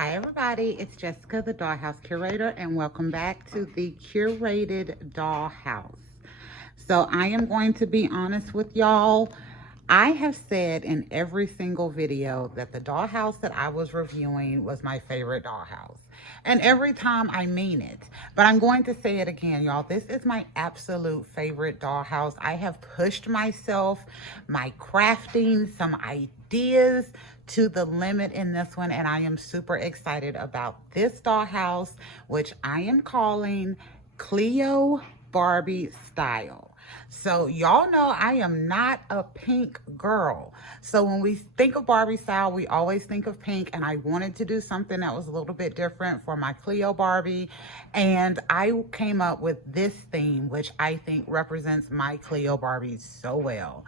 Hi everybody, it's Jessica, the Dollhouse Curator, and welcome back to the Curated Dollhouse. So I am going to be honest with y'all. I have said in every single video that the dollhouse that I was reviewing was my favorite dollhouse. And every time I mean it. But I'm going to say it again, y'all. This is my absolute favorite dollhouse. I have pushed myself, my crafting, some ideas to the limit in this one. And I am super excited about this dollhouse, which I am calling CLEO Barbie Style. So y'all know I am not a pink girl. So when we think of Barbie style, we always think of pink, and I wanted to do something that was a little bit different for my CLEO Barbie. And I came up with this theme, which I think represents my CLEO Barbie so well.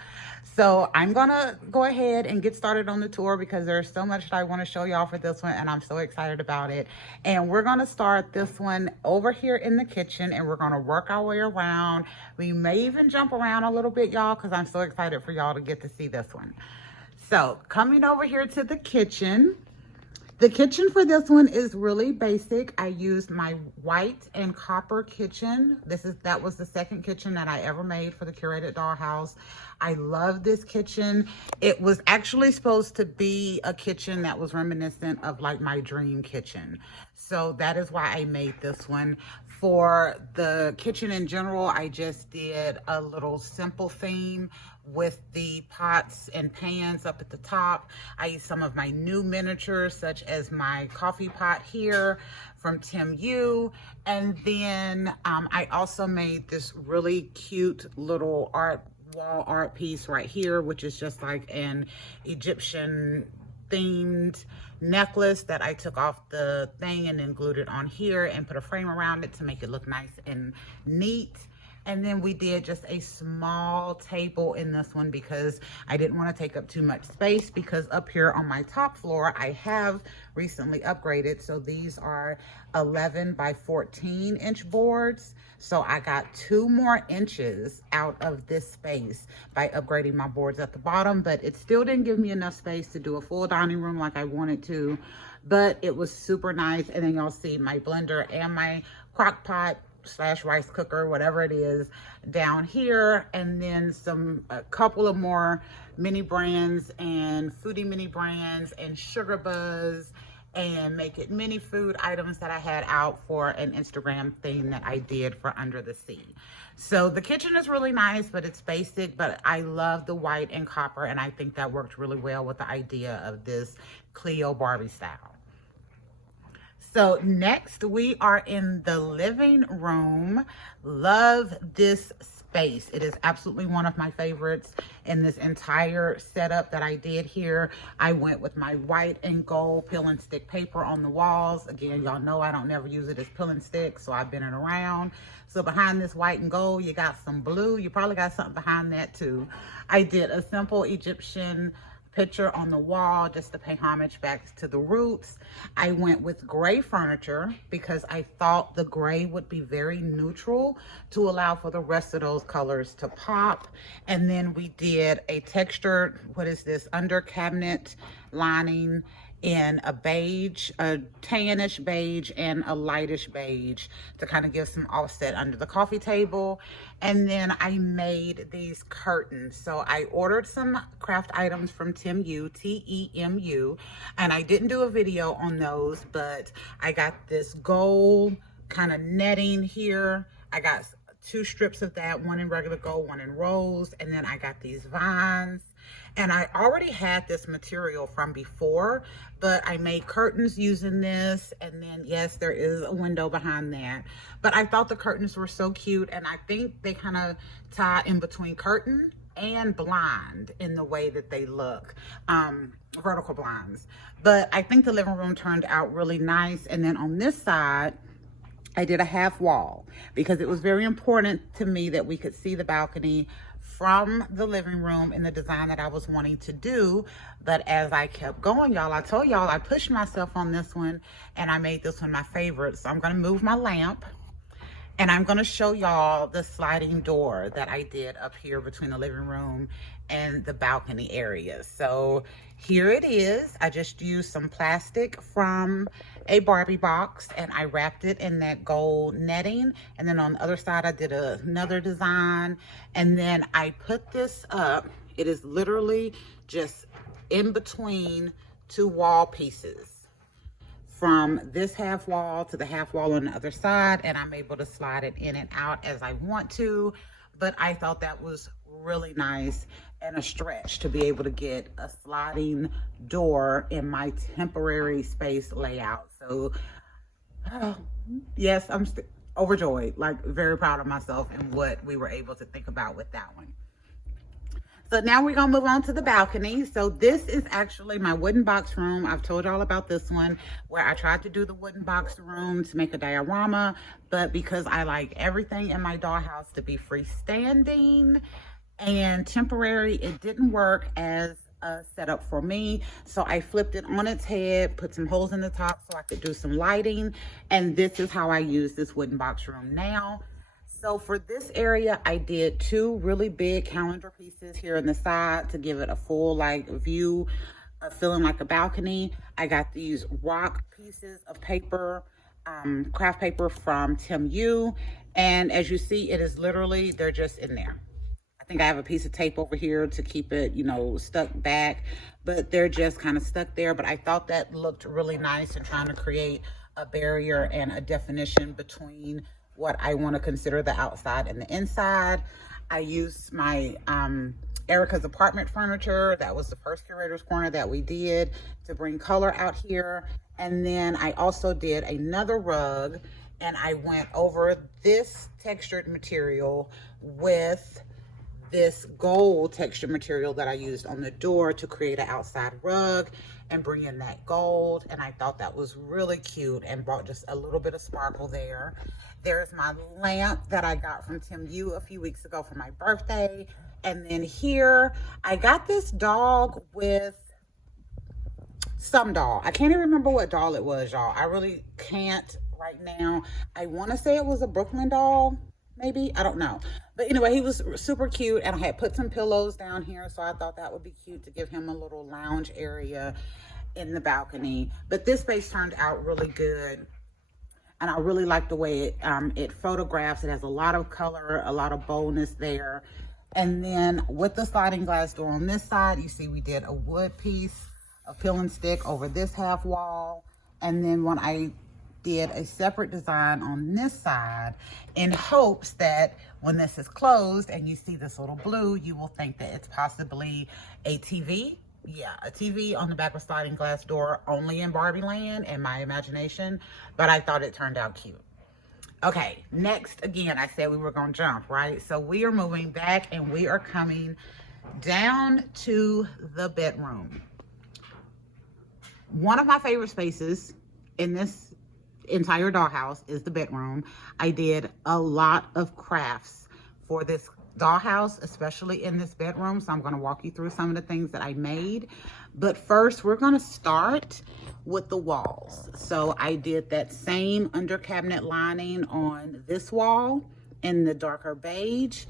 So I'm gonna go ahead and get started on the tour because there's so much that I want to show y'all for this one, and I'm so excited about it. And we're gonna start this one over here in the kitchen, and we're gonna work our way around. We may even jump around a little bit, y'all, because I'm so excited for y'all to get to see this one. So coming over here to the kitchen. The kitchen for this one is really basic. I used my white and copper kitchen. That was the second kitchen that I ever made for the Curated Dollhouse. I love this kitchen. It was actually supposed to be a kitchen that was reminiscent of like my dream kitchen. So that is why I made this one. For the kitchen in general, I just did a little simple theme with the pots and pans up at the top. I used some of my new miniatures, such as my coffee pot here from Tim U. And then I also made this really cute little wall art piece right here, which is just like an Egyptian themed necklace that I took off the thing and then glued it on here and put a frame around it to make it look nice and neat. And then we did just a small table in this one because I didn't want to take up too much space, because up here on my top floor, I have recently upgraded. So these are 11 by 14 inch boards. So I got 2 more inches out of this space by upgrading my boards at the bottom, but it still didn't give me enough space to do a full dining room like I wanted to, but it was super nice. And then y'all see my blender and my crock pot / rice cooker, whatever it is, down here. And then a couple of more mini brands and foodie mini brands and Sugar Buzz and Make It mini food items that I had out for an Instagram thing that I did for Under the Sea. So the kitchen is really nice, but it's basic, but I love the white and copper, and I think that worked really well with the idea of this CLEO Barbie style. So next we are in the living room. Love this space. It is absolutely one of my favorites in this entire setup that I did here. I went with my white and gold peel and stick paper on the walls. Again, y'all know I don't never use it as peel and stick, so I bent it around. So behind this white and gold, you got some blue. You probably got something behind that too. I did a simple Egyptian picture on the wall just to pay homage back to the roots. I went with gray furniture because I thought the gray would be very neutral to allow for the rest of those colors to pop. And then we did a textured, under cabinet lining in a beige, a tannish beige and a lightish beige to kind of give some offset under the coffee table. And then I made these curtains. So I ordered some craft items from Tim U, T-E-M-U, and I didn't do a video on those, but I got this gold kind of netting here. I got 2 strips of that, one in regular gold, one in rose, and then I got these vines. And I already had this material from before, but I made curtains using this. And then, yes, there is a window behind that. But I thought the curtains were so cute, and I think they kind of tie in between curtain and blind in the way that they look, vertical blinds. But I think the living room turned out really nice. And then on this side, I did a half wall because it was very important to me that we could see the balcony from the living room in the design that I was wanting to do. But as I kept going, y'all, I told y'all I pushed myself on this one and I made this one my favorite. So I'm going to move my lamp and I'm going to show y'all the sliding door that I did up here between the living room and the balcony area. So here it is. I just used some plastic from a Barbie box and I wrapped it in that gold netting. And then on the other side, I did another design. And then I put this up. It is literally just in between two wall pieces, from this half wall to the half wall on the other side, and I'm able to slide it in and out as I want to. But I thought that was really nice and a stretch to be able to get a sliding door in my temporary space layout. So yes, I'm overjoyed, like very proud of myself and what we were able to think about with that one. So now we're gonna move on to the balcony. So this is actually my wooden box room. I've told y'all about this one, where I tried to do the wooden box room to make a diorama, but because I like everything in my dollhouse to be freestanding and temporary, it didn't work as a setup for me. So I flipped it on its head, put some holes in the top so I could do some lighting, and this is how I use this wooden box room now. So for this area, I did two really big calendar pieces here on the side to give it a full like view of feeling like a balcony. I got these rock pieces of paper, craft paper from TMU. And as you see, it is literally, they're just in there. I think I have a piece of tape over here to keep it, you know, stuck back, but they're just kind of stuck there. But I thought that looked really nice and trying to create a barrier and a definition between what I want to consider the outside and the inside. I used my Erica's apartment furniture. That was the first curator's corner that we did to bring color out here. And then I also did another rug, and I went over this textured material with this gold texture material that I used on the door to create an outside rug and bring in that gold. And I thought that was really cute and brought just a little bit of sparkle there. There's my lamp that I got from TMU a few weeks ago for my birthday. And then here, I got this dog with some doll. I can't even remember what doll it was, y'all. I really can't right now. I want to say it was a Brooklyn doll, maybe. I don't know. But anyway, he was super cute, and I had put some pillows down here, so I thought that would be cute to give him a little lounge area in the balcony. But this space turned out really good. And I really like the way it photographs. It has a lot of color, a lot of boldness there. And then with the sliding glass door on this side, you see we did a wood piece of peel and stick over this half wall. And then when I did a separate design on this side, in hopes that when this is closed and you see this little blue, you will think that it's possibly a TV. Yeah, a TV on the back of sliding glass door, only in Barbie land in my imagination, but I thought it turned out cute. Okay, next, again, I said we were gonna jump, right? So we are moving back and we are coming down to the bedroom. One of my favorite spaces in this entire dollhouse is the bedroom. I did a lot of crafts for this dollhouse, especially in this bedroom. So I'm going to walk you through some of the things that I made. But first, we're going to start with the walls. So I did that same under cabinet lining on this wall in the darker beige.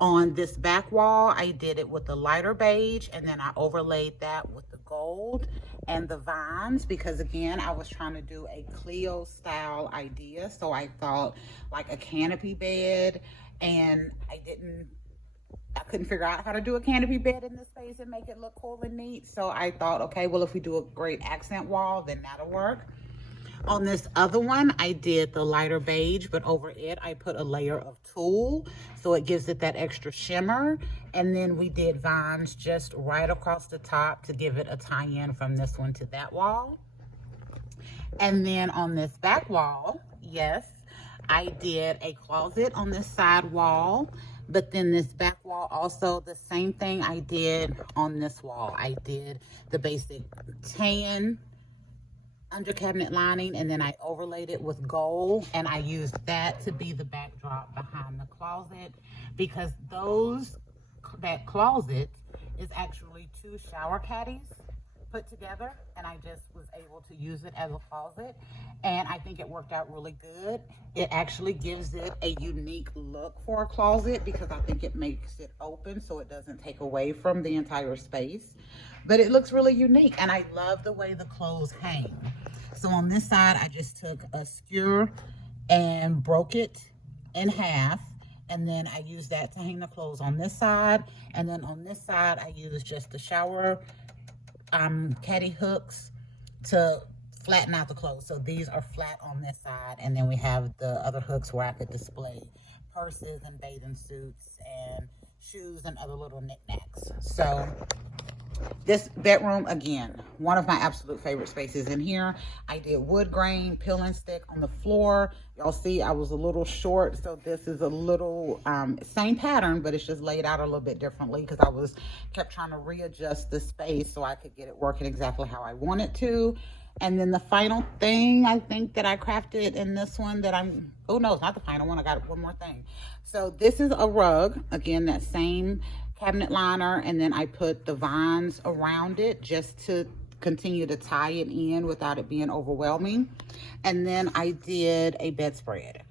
On this back wall, I did it with the lighter beige, and then I overlaid that with the gold and the vines, because again, I was trying to do a CLEO style idea. So I thought like a canopy bed, and I couldn't figure out how to do a canopy bed in this space and make it look cool and neat. So I thought, okay, well, if we do a great accent wall, then that'll work. On this other one, I did the lighter beige, but over it, I put a layer of tulle, so it gives it that extra shimmer. And then we did vines just right across the top to give it a tie-in from this one to that wall. And then on this back wall, yes, I did a closet on this side wall, but then this back wall also, the same thing I did on this wall. I did the basic tan under cabinet lining, and then I overlaid it with gold, and I used that to be the backdrop behind the closet, because that closet is actually two shower caddies put together, and I just was able to use it as a closet, and I think it worked out really good. It actually gives it a unique look for a closet because I think it makes it open so it doesn't take away from the entire space, but it looks really unique, and I love the way the clothes hang. So on this side, I just took a skewer and broke it in half, and then I used that to hang the clothes on this side, and then on this side I used just the shower caddy hooks to flatten out the clothes. So these are flat on this side, and then we have the other hooks where I could display purses and bathing suits and shoes and other little knickknacks. So this bedroom, again, one of my absolute favorite spaces in here. I did wood grain, peel and stick on the floor. Y'all see I was a little short, so this is a little same pattern, but it's just laid out a little bit differently because I kept trying to readjust the space so I could get it working exactly how I want it to. And then the final thing I think that I crafted in this one that oh no, it's not the final one. I got one more thing. So this is a rug, again, that same cabinet liner, and then I put the vines around it just to continue to tie it in without it being overwhelming. And then I did a bedspread,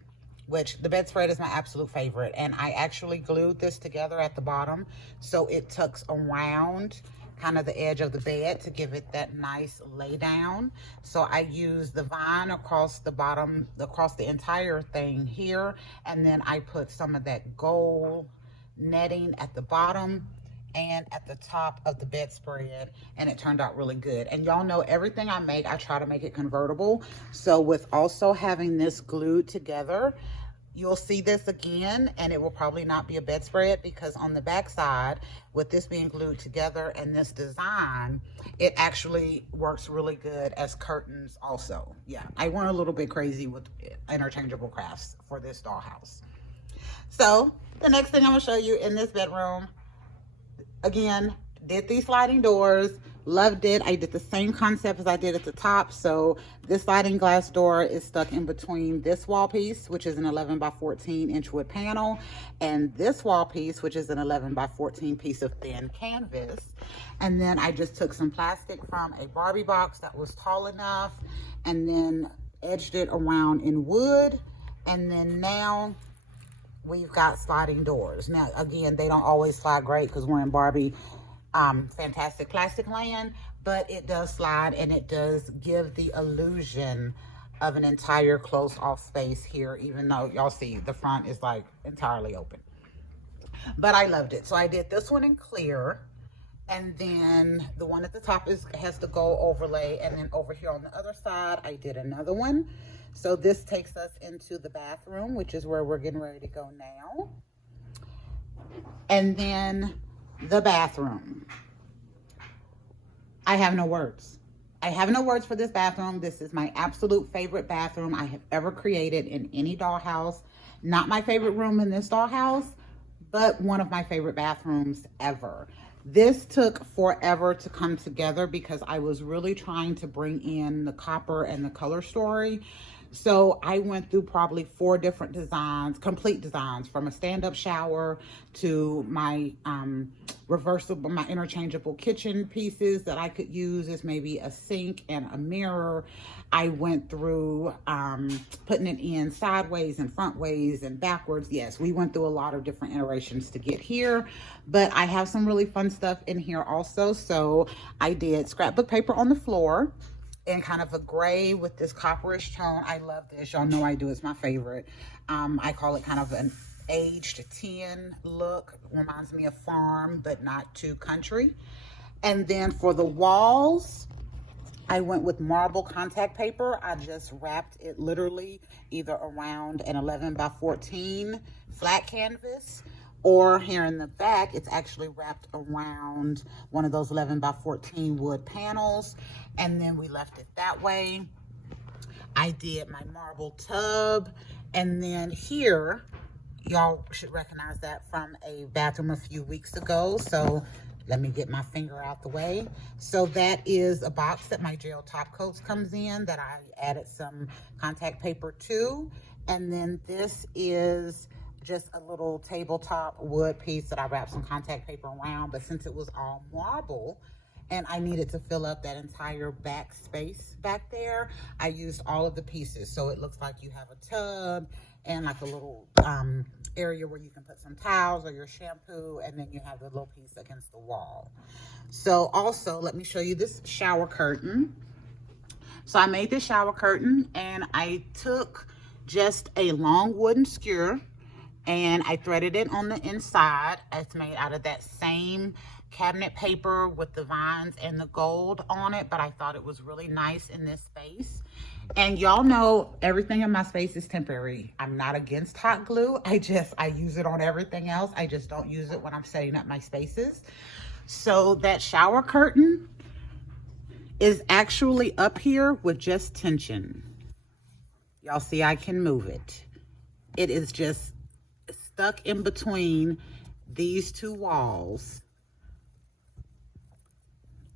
which the bedspread is my absolute favorite, and I actually glued this together at the bottom so it tucks around kind of the edge of the bed to give it that nice lay down. So I used the vine across the bottom, across the entire thing here, and then I put some of that gold netting at the bottom and at the top of the bedspread, and it turned out really good. And y'all know everything I make, I try to make it convertible. So with also having this glued together, you'll see this again, and it will probably not be a bedspread because on the back side, with this being glued together and this design, it actually works really good as curtains also. Yeah, I went a little bit crazy with interchangeable crafts for this dollhouse. So the next thing I'm gonna show you in this bedroom, again, did these sliding doors, loved it. I did the same concept as I did at the top. So this sliding glass door is stuck in between this wall piece, which is an 11 by 14 inch wood panel, and this wall piece, which is an 11 by 14 piece of thin canvas. And then I just took some plastic from a Barbie box that was tall enough and then edged it around in wood. And then now we've got sliding doors. Now, again, they don't always slide great because we're in Barbie fantastic plastic land, but it does slide, and it does give the illusion of an entire closed off space here, even though y'all see the front is like entirely open. But I loved it. So I did this one in clear, and then the one at the top has the gold overlay, and then over here on the other side I did another one. So this takes us into the bathroom, which is where we're getting ready to go now. And then the bathroom. I have no words. I have no words for this bathroom. This is my absolute favorite bathroom I have ever created in any dollhouse. Not my favorite room in this dollhouse, but one of my favorite bathrooms ever. This took forever to come together because I was really trying to bring in the copper and the color story. So I went through probably 4 different designs, complete designs, from a stand-up shower to my reversible, my interchangeable kitchen pieces that I could use as maybe a sink and a mirror. I went through putting it in sideways and frontways and backwards. Yes, we went through a lot of different iterations to get here, but I have some really fun stuff in here also. So I did scrapbook paper on the floor in kind of a gray with this copperish tone. I love this. Y'all know I do. It's my favorite. I call it kind of an aged tin look. Reminds me of farm, but not too country. And then for the walls, I went with marble contact paper. I just wrapped it literally either around an 11 by 14 flat canvas, or here in the back, it's actually wrapped around one of those 11 by 14 wood panels. And then we left it that way. I did my marble tub. And then here, y'all should recognize that from a bathroom a few weeks ago. So let me get my finger out the way. So that is a box that my gel top coats comes in that I added some contact paper to. And then this is just a little tabletop wood piece that I wrapped some contact paper around, but since it was all marble and I needed to fill up that entire back space back there. I used all of the pieces, so it looks like you have a tub and like a little area where you can put some towels or your shampoo, and then you have the little piece against the wall. So also, let me show you this shower curtain. So I made this shower curtain, and I took just a long wooden skewer and I threaded it on the inside. It's made out of that same cabinet paper with the vines and the gold on it, but I thought it was really nice in this space. And y'all know everything in my space is temporary. I'm not against hot glue. I use it on everything else. I just don't use it when I'm setting up my spaces. So that shower curtain is actually up here with just tension. Y'all see I can move it. It is just stuck in between these two walls.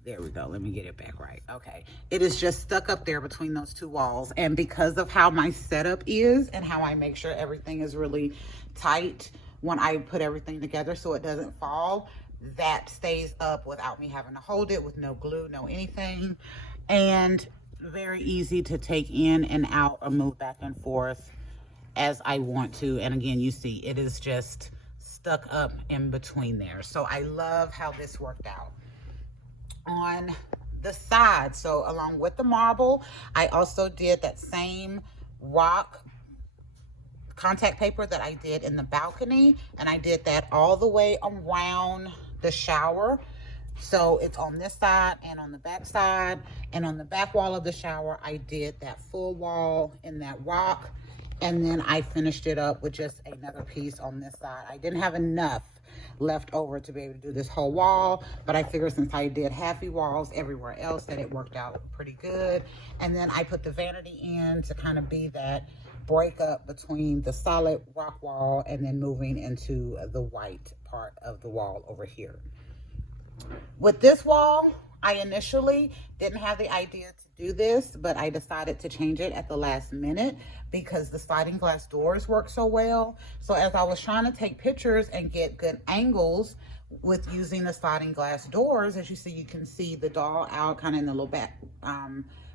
There we go. Let me get it back right. Okay. It is just stuck up there between those two walls. And because of how my setup is and how I make sure everything is really tight when I put everything together so it doesn't fall, that stays up without me having to hold it, with no glue, no anything. And very easy to take in and out or move back and forth as I want to. And again, you see it is just stuck up in between there. So I love how this worked out. On the side, so along with the marble, I also did that same rock contact paper that I did in the balcony, and I did that all the way around the shower. So it's on this side and on the back side, and on the back wall of the shower I did that full wall in that rock, and then I finished it up with just another piece on this side. I didn't have enough left over to be able to do this whole wall, but I figured since I did halfy walls everywhere else that it worked out pretty good. And then I put the vanity in to kind of be that break up between the solid rock wall and then moving into the white part of the wall over here. With this wall, I initially didn't have the idea to do this, but I decided to change it at the last minute because the sliding glass doors work so well. So as I was trying to take pictures and get good angles with using the sliding glass doors, as you see, you can see the doll out kind of in the little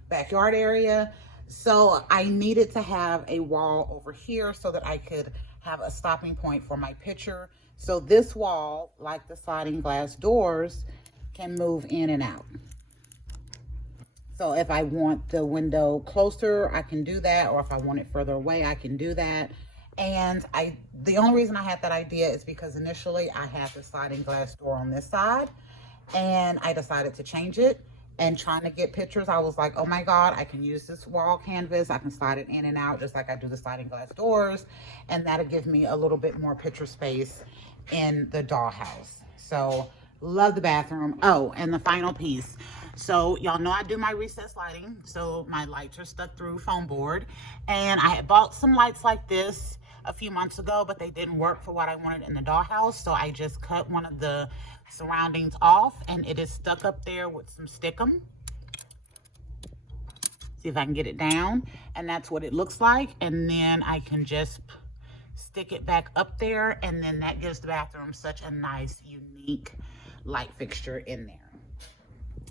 backyard area. So I needed to have a wall over here so that I could have a stopping point for my picture. So this wall, like the sliding glass doors, can move in and out. So if I want the window closer, I can do that, or if I want it further away, I can do that. And the only reason I had that idea is because initially I had the sliding glass door on this side, and I decided to change it. And trying to get pictures, I was like, oh my God, I can use this wall canvas. I can slide it in and out just like I do the sliding glass doors. And that'll give me a little bit more picture space in the dollhouse. So love the bathroom. Oh, and the final piece. So y'all know I do my recessed lighting. So my lights are stuck through foam board. And I had bought some lights like this a few months ago, but they didn't work for what I wanted in the dollhouse. So I just cut one of the surroundings off, and it is stuck up there with some stickum. See if I can get it down, and that's what it looks like. And then I can just stick it back up there, and then that gives the bathroom such a nice, unique light fixture in there.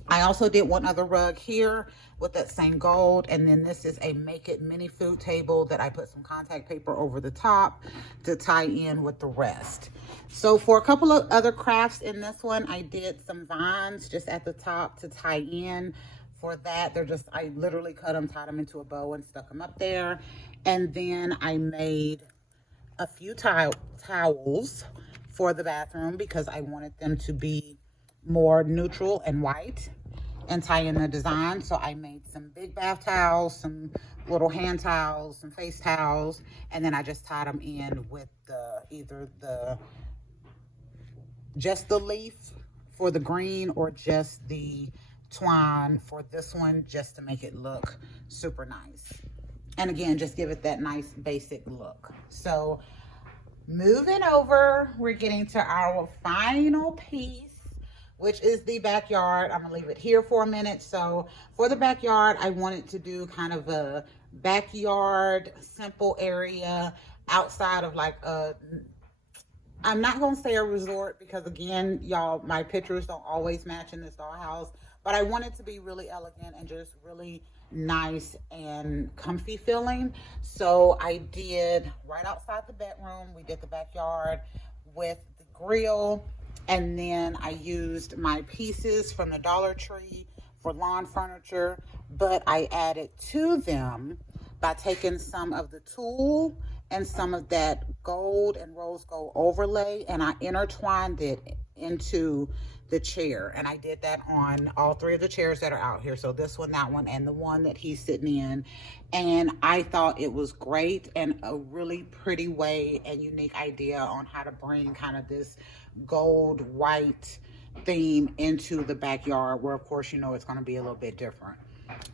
I also did one other rug here with that same gold, and then this is a Make It mini food table that I put some contact paper over the top to tie in with the rest. So for a couple of other crafts in this one, I did some vines just at the top to tie in. For that, I literally cut them, tied them into a bow, and stuck them up there. And then I made a few towels for the bathroom because I wanted them to be more neutral and white and tie in the design. So I made some big bath towels, some little hand towels, some face towels, and then I just tied them in with just the leaf for the green, or just the twine for this one, just to make it look super nice. And again, just give it that nice basic look. So moving over, we're getting to our final piece, which is the backyard. I'm gonna leave it here for a minute. So for the backyard, I wanted to do kind of a backyard simple area outside of like a I'm not going to say a resort because, again, y'all, my pictures don't always match in this dollhouse. But I want it to be really elegant and just really nice and comfy feeling. So I did right outside the bedroom. We did the backyard with the grill. And then I used my pieces from the Dollar Tree for lawn furniture. But I added to them by taking some of the tulle and some of that gold and rose gold overlay, and I intertwined it into the chair. And I did that on all three of the chairs that are out here. So this one, that one, and the one that he's sitting in. And I thought it was great and a really pretty way and unique idea on how to bring kind of this gold white theme into the backyard, where of course, you know, it's going to be a little bit different.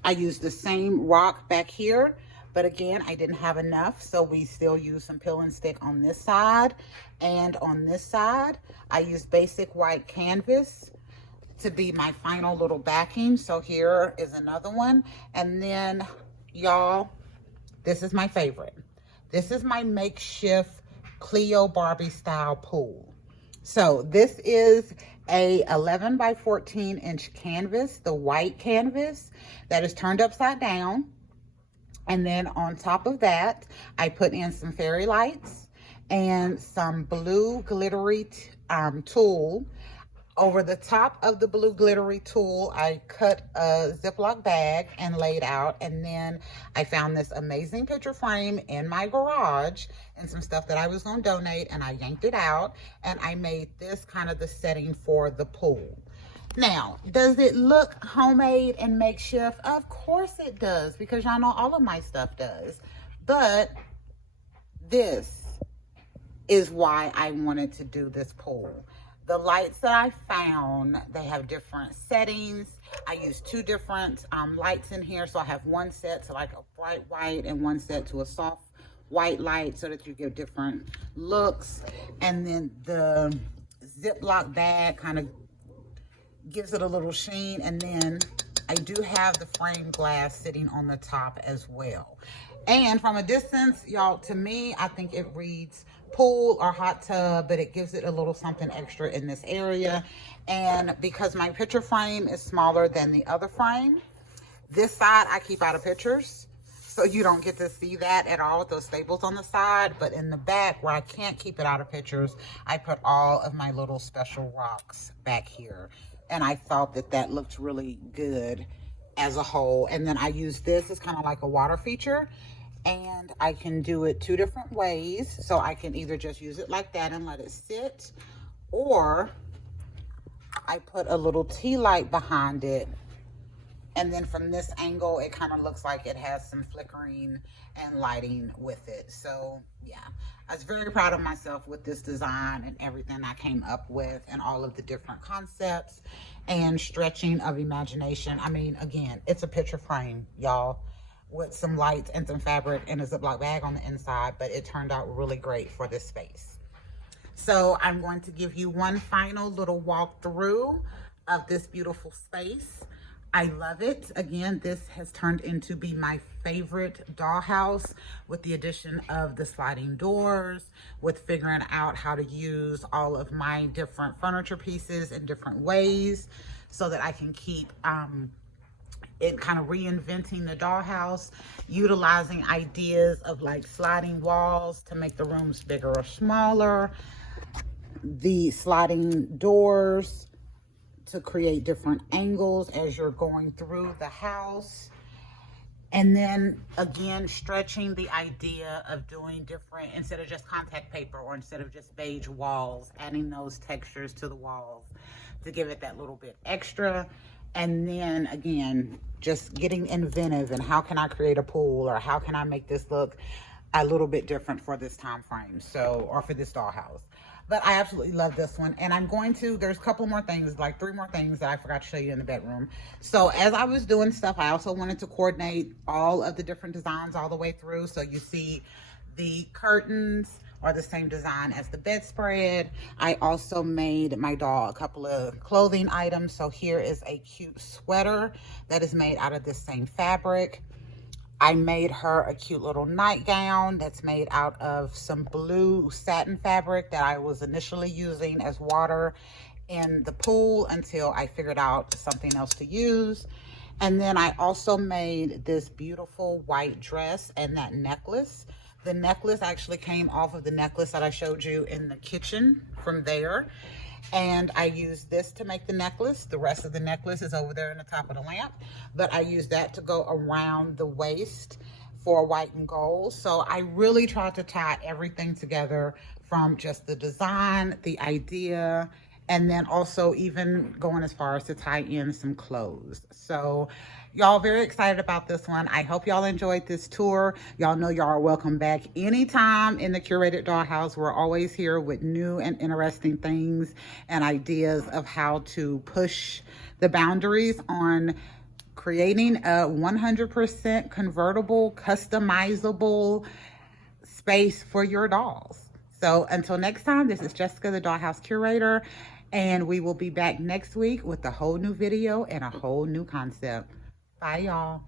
I used the same rock back here, but again, I didn't have enough, so we still use some peel and stick on this side. And on this side, I used basic white canvas to be my final little backing. So here is another one. And then, y'all, this is my favorite. This is my makeshift CLEO Barbie style pool. So this is a 11 by 14 inch canvas, the white canvas that is turned upside down. And then on top of that, I put in some fairy lights and some blue glittery tulle. Over the top of the blue glittery tulle, I cut a Ziploc bag and laid out. And then I found this amazing picture frame in my garage and some stuff that I was going to donate. And I yanked it out and I made this kind of the setting for the pool. Now, does it look homemade and makeshift? Of course it does, because y'all know all of my stuff does. But this is why I wanted to do this pool. The lights that I found, they have different settings. I use two different lights in here. So I have one set to like a bright white and one set to a soft white light so that you get different looks. And then the Ziploc bag kind of gives it a little sheen. And then I do have the frame glass sitting on the top as well. And from a distance, y'all, to me, I think it reads pool or hot tub, but it gives it a little something extra in this area. And because my picture frame is smaller than the other frame, this side I keep out of pictures, so you don't get to see that at all with those staples on the side. But in the back, where I can't keep it out of pictures, I put all of my little special rocks back here. And I thought that that looked really good as a whole. And then I use this as kind of like a water feature. And I can do it two different ways. So I can either just use it like that and let it sit, or I put a little tea light behind it. And then from this angle, it kind of looks like it has some flickering and lighting with it. So yeah, I was very proud of myself with this design and everything I came up with and all of the different concepts and stretching of imagination. I mean, again, it's a picture frame, y'all, with some lights and some fabric and a Ziploc bag on the inside, but it turned out really great for this space. So I'm going to give you one final little walkthrough of this beautiful space. I love it. Again, this has turned into be my favorite dollhouse, with the addition of the sliding doors, with figuring out how to use all of my different furniture pieces in different ways so that I can keep it kind of reinventing the dollhouse, utilizing ideas of like sliding walls to make the rooms bigger or smaller, the sliding doors to create different angles as you're going through the house. And then again, stretching the idea of doing different, instead of just contact paper or instead of just beige walls, adding those textures to the walls to give it that little bit extra. And then again, just getting inventive and how can I create a pool, or how can I make this look a little bit different for this time frame, so, or for this dollhouse. But I absolutely love this one. And I'm going to, there's a couple more things, like 3 more things that I forgot to show you in the bedroom. So as I was doing stuff, I also wanted to coordinate all of the different designs all the way through. So you see the curtains are the same design as the bedspread. I also made my doll a couple of clothing items. So here is a cute sweater that is made out of this same fabric. I made her a cute little nightgown that's made out of some blue satin fabric that I was initially using as water in the pool until I figured out something else to use. And then I also made this beautiful white dress and that necklace. The necklace actually came off of the necklace that I showed you in the kitchen from there. And I used this to make the necklace. The rest of the necklace is over there in the top of the lamp, but I used that to go around the waist for white and gold. So I really tried to tie everything together, from just the design, the idea, and then also even going as far as to tie in some clothes. So y'all, very excited about this one. I hope y'all enjoyed this tour. Y'all know y'all are welcome back anytime in the Curated Dollhouse. We're always here with new and interesting things and ideas of how to push the boundaries on creating a 100% convertible, customizable space for your dolls. So until next time, this is Jessica, the Dollhouse Curator, and we will be back next week with a whole new video and a whole new concept. Bye, y'all.